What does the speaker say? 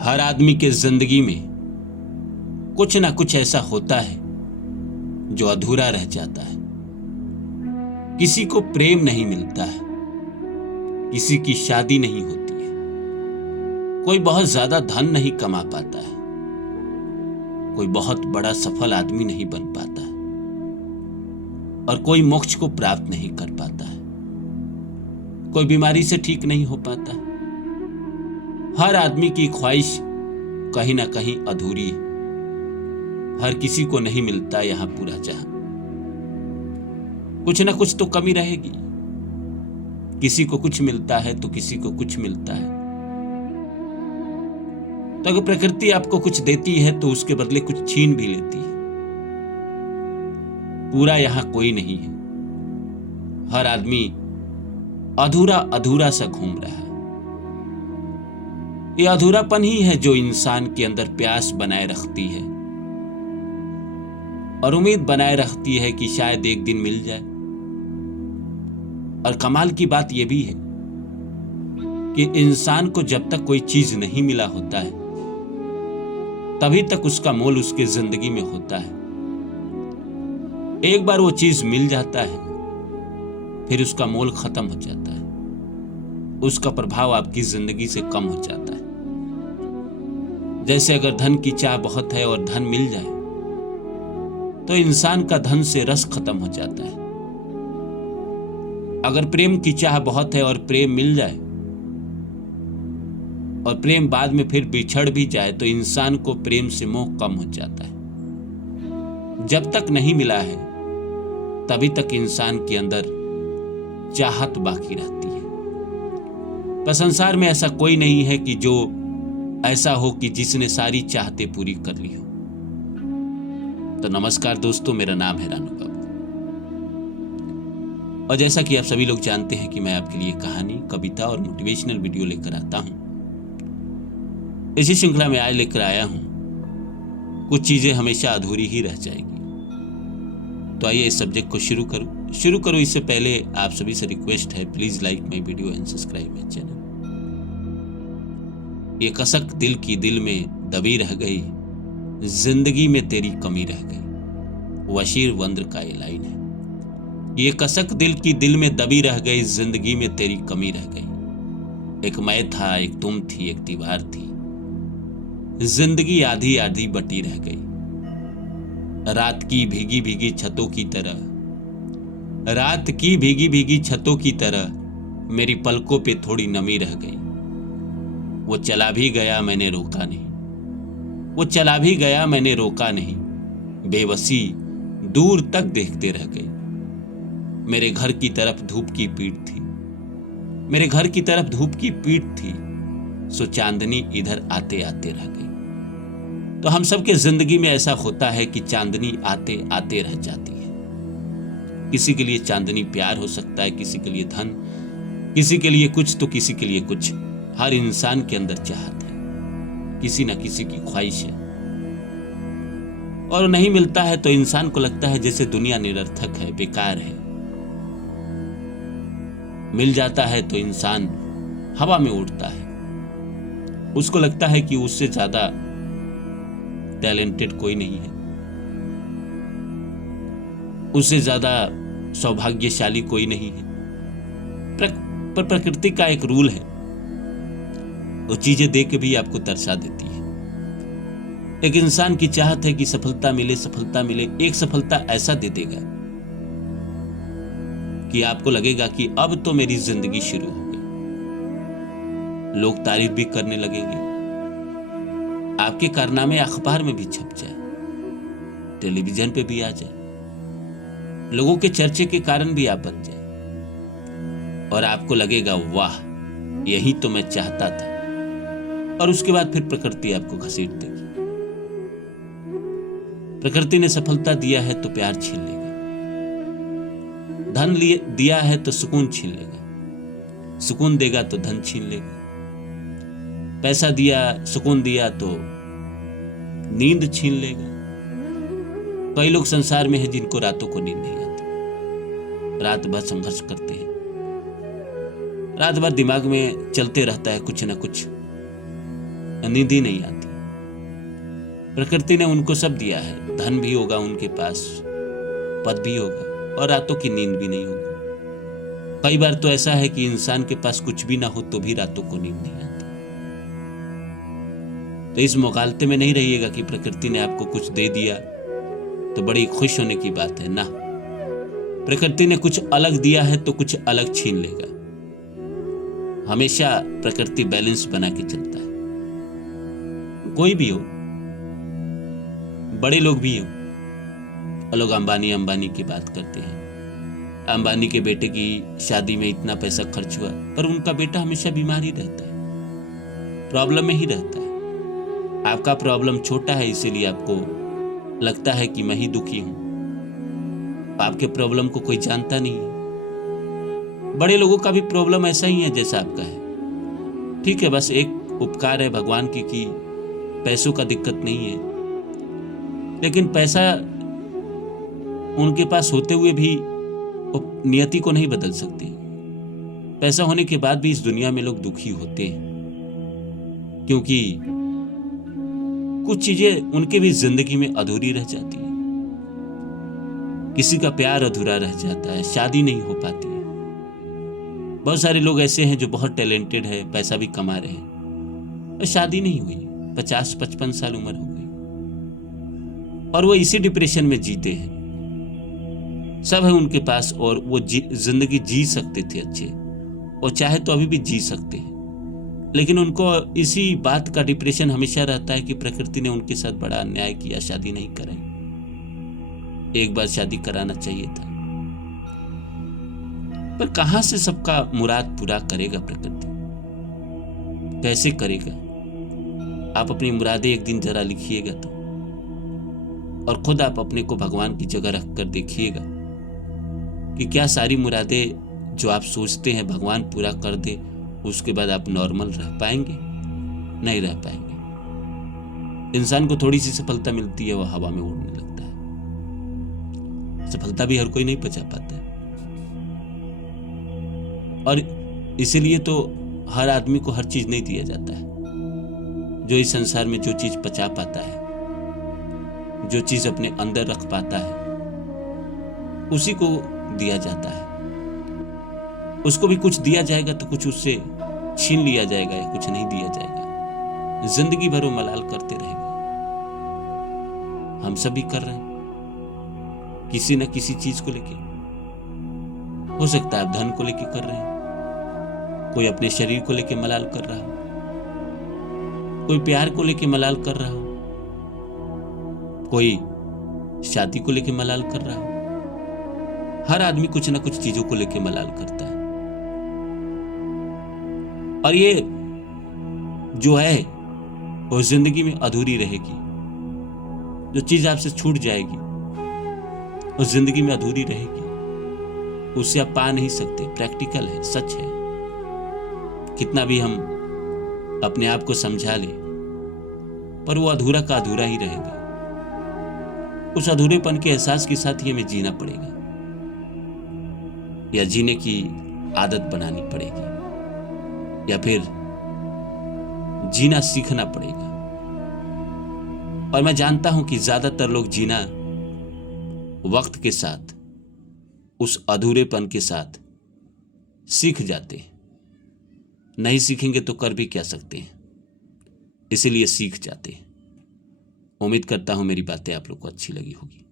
हर आदमी के जिंदगी में कुछ ना कुछ ऐसा होता है जो अधूरा रह जाता है। किसी को प्रेम नहीं मिलता है, किसी की शादी नहीं होती है, कोई बहुत ज्यादा धन नहीं कमा पाता है, कोई बहुत बड़ा सफल आदमी नहीं बन पाता है और कोई मोक्ष को प्राप्त नहीं कर पाता है, कोई बीमारी से ठीक नहीं हो पाता है। हर आदमी की ख्वाहिश कहीं ना कहीं अधूरी है। हर किसी को नहीं मिलता यहां पूरा जहां, कुछ ना कुछ तो कमी रहेगी। किसी को कुछ मिलता है तो किसी को कुछ मिलता है। तो अगर प्रकृति आपको कुछ देती है तो उसके बदले कुछ छीन भी लेती है। पूरा यहां कोई नहीं है। हर आदमी अधूरा अधूरा सा घूम रहा है। यह अधूरापन ही है जो इंसान के अंदर प्यास बनाए रखती है और उम्मीद बनाए रखती है कि शायद एक दिन मिल जाए। और कमाल की बात यह भी है कि इंसान को जब तक कोई चीज नहीं मिला होता है तभी तक उसका मोल उसके जिंदगी में होता है। एक बार वो चीज मिल जाता है फिर उसका मोल खत्म हो जाता है, उसका प्रभाव आपकी जिंदगी से कम हो जाता है। जैसे अगर धन की चाह बहुत है और धन मिल जाए तो इंसान का धन से रस खत्म हो जाता है। अगर प्रेम की चाह बहुत है और प्रेम मिल जाए और प्रेम बाद में फिर बिछड़ भी जाए तो इंसान को प्रेम से मोह कम हो जाता है। जब तक नहीं मिला है तभी तक इंसान के अंदर चाहत बाकी रहती है। पर संसार में ऐसा कोई नहीं है कि जो ऐसा हो कि जिसने सारी चाहतें पूरी कर ली हो। तो नमस्कार दोस्तों, मेरा नाम है रानू बाबू और जैसा कि आप सभी लोग जानते हैं कि मैं आपके लिए कहानी, कविता और मोटिवेशनल वीडियो लेकर आता हूं। इसी श्रृंखला में आज लेकर आया हूं कुछ चीजें हमेशा अधूरी ही रह जाएगी। तो आइए इस सब्जेक्ट को शुरू करो। इससे पहले आप सभी से रिक्वेस्ट है, please like my video and subscribe my channel. ये कसक दिल की दिल में दबी रह गई, जिंदगी में तेरी कमी रह गई। वशीर वंद्र का ये लाइन है। ये कसक दिल की दिल में दबी रह गई, जिंदगी में तेरी कमी रह गई। एक मैं था, एक तुम थी, एक दीवार थी, जिंदगी आधी आधी बटी रह गई। रात की भीगी भीगी छतों की तरह, रात की भीगी भीगी छतों की तरह मेरी पलकों पे थोड़ी नमी रह गई। वो चला भी गया मैंने रोका नहीं, वो चला भी गया मैंने रोका नहीं। बेबसी दूर तक देखते रह गई। मेरे घर की तरफ धूप की पीठ थी, मेरे घर की तरफ धूप की पीठ थी, सो चांदनी इधर आते आते रह गई। तो हम सबके जिंदगी में ऐसा होता है कि चांदनी आते आते रह जाती है। किसी के लिए चांदनी प्यार हो सकता है, किसी के लिए धन, किसी के लिए कुछ तो किसी के लिए कुछ। हर इंसान के अंदर चाहत है, किसी ना किसी की ख्वाहिश है और नहीं मिलता है तो इंसान को लगता है जैसे दुनिया निरर्थक है, बेकार है। मिल जाता है तो इंसान हवा में उड़ता है। उसको लगता है कि उससे ज्यादा टैलेंटेड कोई नहीं है, उससे ज्यादा सौभाग्यशाली कोई नहीं है। पर प्रकृति का एक रूल है, वो चीजें देख के भी आपको तरसा देती है। एक इंसान की चाहत है कि सफलता मिले, सफलता मिले। एक सफलता ऐसा दे देगा कि आपको लगेगा कि अब तो मेरी जिंदगी शुरू हो गई। लोग तारीफ भी करने लगेंगे, आपके कारनामे अखबार में भी छप जाए, टेलीविजन पे भी आ जाए, लोगों के चर्चे के कारण भी आप बन जाए और आपको लगेगा वाह, यही तो मैं चाहता था। और उसके बाद फिर प्रकृति आपको घसीट देगी। प्रकृति ने सफलता दिया है तो प्यार छीन लेगा, धन दिया है तो सुकून छीन लेगा, सुकून देगा तो धन छीन लेगा, पैसा दिया, सुकून दिया तो नींद छीन लेगा। कई लोग संसार में हैं जिनको रातों को नींद नहीं आती, रात भर संघर्ष करते हैं, रात भर दिमाग में चलते रहता है कुछ ना कुछ। नींद ही नहीं आती। प्रकृति ने उनको सब दिया है, धन भी होगा उनके पास, पद भी होगा, और रातों की नींद भी नहीं होगी। कई बार तो ऐसा है कि इंसान के पास कुछ भी ना हो तो भी रातों को नींद नहीं आती। तो इस मुगालते में नहीं रहिएगा कि प्रकृति ने आपको कुछ दे दिया तो बड़ी खुश होने की बात है ना। प्रकृति ने कुछ अलग दिया है तो कुछ अलग छीन लेगा। हमेशा प्रकृति बैलेंस बना के चलता है। कोई भी हो, बड़े लोग भी हो, लोग अंबानी की बात करते हैं। अंबानी के बेटे की शादी में इतना पैसा खर्च हुआ, पर उनका बेटा हमेशा बीमार ही रहता है, प्रॉब्लम में ही रहता है। आपका प्रॉब्लम छोटा है, इसीलिए आपको लगता है कि मैं ही दुखी हूं। आपके प्रॉब्लम को कोई जानता नहीं है। बड़े लोगों का भी प्रॉब्लम ऐसा ही है जैसा आपका है। ठीक है, बस एक उपकार है भगवान की कि पैसों का दिक्कत नहीं है, लेकिन पैसा उनके पास होते हुए भी नियति को नहीं बदल सकती। पैसा होने के बाद भी इस दुनिया में लोग दुखी होते हैं, क्योंकि कुछ चीजें उनके भी जिंदगी में अधूरी रह जाती है। किसी का प्यार अधूरा रह जाता है, शादी नहीं हो पाती है। बहुत सारे लोग ऐसे हैं जो बहुत टैलेंटेड है, पैसा भी कमा रहे हैं, और शादी नहीं हुई, 50-55 साल उम्र हो गई, और वो इसी डिप्रेशन में जीते हैं। सब है उनके पास और वो जिंदगी जी सकते थे अच्छे, और चाहे तो अभी भी जी सकते हैं, लेकिन उनको इसी बात का डिप्रेशन हमेशा रहता है कि प्रकृति ने उनके साथ बड़ा अन्याय किया, शादी नहीं कराई। एक बार शादी कराना चाहिए था, पर कहां से सबका मुराद पूरा करेगा प्रकृति? कैसे करेगा? आप अपनी मुरादें एक दिन जरा लिखिएगा तो, और खुद आप अपने को भगवान की जगह रख कर देखिएगा कि क्या सारी मुरादें जो आप सोचते हैं भगवान पूरा कर दे, उसके बाद आप नॉर्मल रह पाएंगे? नहीं रह पाएंगे। इंसान को थोड़ी सी सफलता मिलती है, वो हवा में उड़ने लगता है। सफलता भी हर कोई नहीं पचा पाता है, और इसीलिए तो हर आदमी को हर चीज नहीं दिया जाता है। जो इस संसार में जो चीज पचा पाता है, जो चीज अपने अंदर रख पाता है, उसी को दिया जाता है। उसको भी कुछ दिया जाएगा तो कुछ उससे छीन लिया जाएगा, या कुछ नहीं दिया जाएगा। जिंदगी भर वो मलाल करते रहेगा। हम सब भी कर रहे हैं किसी न किसी चीज को लेके। हो सकता है आप धन को लेके कर रहे हैं, कोई अपने शरीर को लेके मलाल कर रहा हो, कोई प्यार को लेके मलाल कर रहा हो, कोई शादी को लेके मलाल कर रहा हो। हर आदमी कुछ ना कुछ चीजों को लेके मलाल करता है, और ये जो है वो जिंदगी में अधूरी रहेगी। जो चीज आपसे छूट जाएगी वो जिंदगी में अधूरी रहेगी, उससे आप पा नहीं सकते। प्रैक्टिकल है, सच है। कितना भी हम अपने आप को समझा लें, पर वो अधूरा का अधूरा ही रहेगा। उस अधूरेपन के एहसास के साथ ही हमें जीना पड़ेगा, या जीने की आदत बनानी पड़ेगी, या फिर जीना सीखना पड़ेगा। और मैं जानता हूं कि ज्यादातर लोग जीना वक्त के साथ, उस अधूरेपन के साथ सीख जाते हैं। नहीं सीखेंगे तो कर भी क्या सकते हैं, इसीलिए सीख जाते हैं। उम्मीद करता हूं मेरी बातें आप लोग को अच्छी लगी होगी।